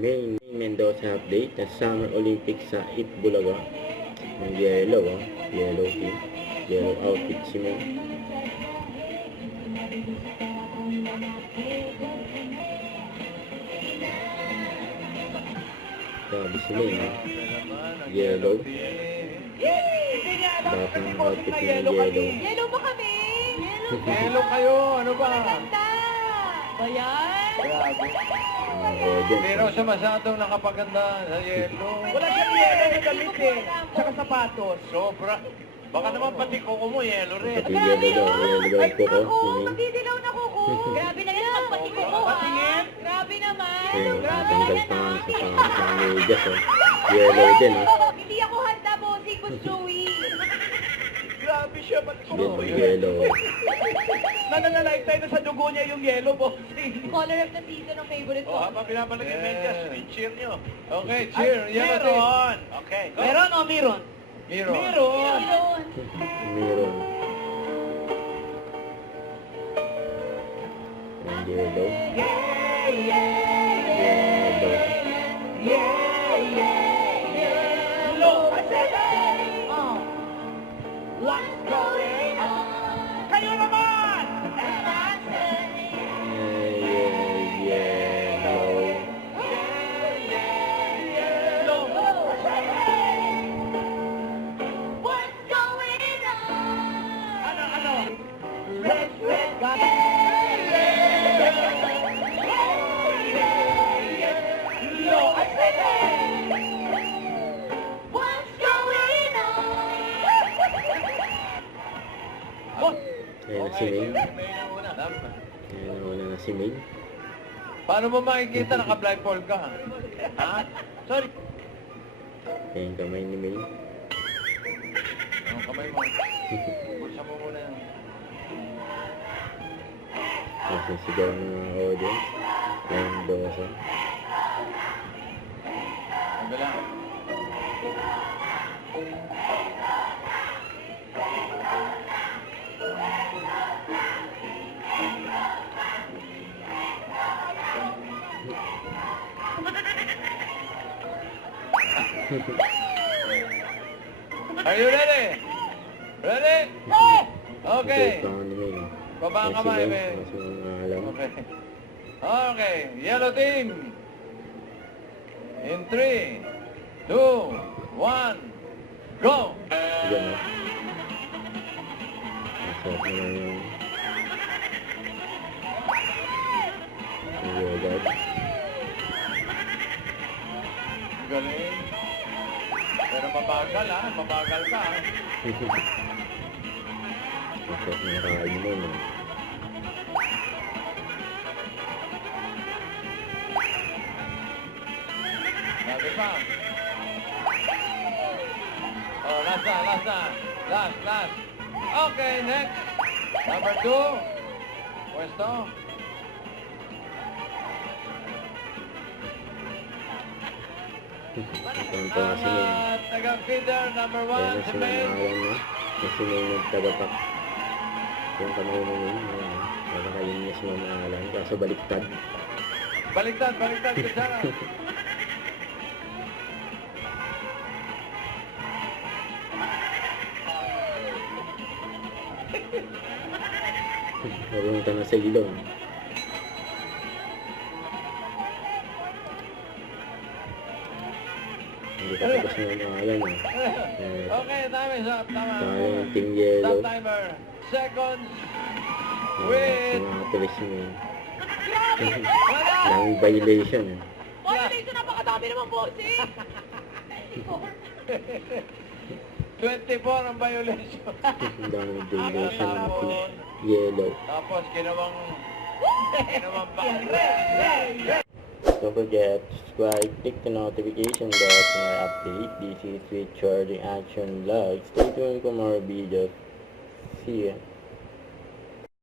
May Mendoza update na Summer Olympics sa Itbulaga. Ang yellow, yellow team. Yellow outfit si May. Sabi si May, yellow. Dapat ang outfit niya yellow. Yellow ba kami? Yellow kayo, ano ba? Maganda! Ba yan? Hindi raw siya masyadong nakapaganda sa yellow. Wala siyang yelo na damit eh. Tsaka sapatos. Sobra. Baka naman pati kuko mo yellow rin. Pati yellow daw, yellow daw Ay, po ko. ako, Si May. magdidilaw na kuko. Grabe na yan, pagpatingin mo ha. Patingin? Grabe naman. Ayun, Grabe natanggal na pa nga yan sa medyas, Yellow din, Hindi ako handa, bossing, Boss Joey. Grabe siya, pati ko. Yellow. Nananalive tayo na sa dugo niya yung yellow, bossing. Color of the season ang favorite O, ko. habang pinapanood yung medyas, cheer nyo. Okay, cheer. Yellow team. Meron. Okay, go. Meron o meron? Miro. Meron. Yun. Meron. Ang yellow. Yellow. I said it. What's going on? Kayo naman! Yellow. Yellow. What's going on? Ano? Red, red, got Yellow. I said it. What's going on? Ayan na si May. May nauna. Ayan na na si May. Paano mo makikita naka-blindfold ka? Ha? Sorry. Ayan kamay ni May. Ang kamay mo. Bulsa mo muna yan. Nasisigaw ng mga audience. Ayan Mendoza. Kabila. Are you ready? Ready? Okay. Ito ang ni May. Baba ang Ayan si kamay, May. May. Kasi mga alam. Okay. Okay. Yellow team. In 3, 2, 1, go! Diyan na. Masarap na lang yung yellow. Galing. Pero mabagal ha. Mabagal ka ha. Masarap na nakain mo, no? Sabi pa. Oh, last na, last na. Last. Okay, next. Number 2. Pwesto. Ito ang si May. Taga-feeder number 1, Ayan na si si May. May. Kasi May nagtagapak. Yung kamay ni May. Ayan. Nakakain niya si Mamahalan. Kaso baliktad. Baliktad, kutsara. Napunta na sa ilong. Hindi pa tapos na Mamahalan. Okay, time is up. Tama. Tayo yung team yellow. Stop timer. Seconds. Sa With mga tulis mo. wala. Daming violation. Violation, napakadami naman, bossing. 24 ang violation. Ang daming violation ng team yellow. Tapos ginawang Don't forget to subscribe, click the notification bell for more update. This is with Charging Action Vlog. Stay tuned for more videos. See ya.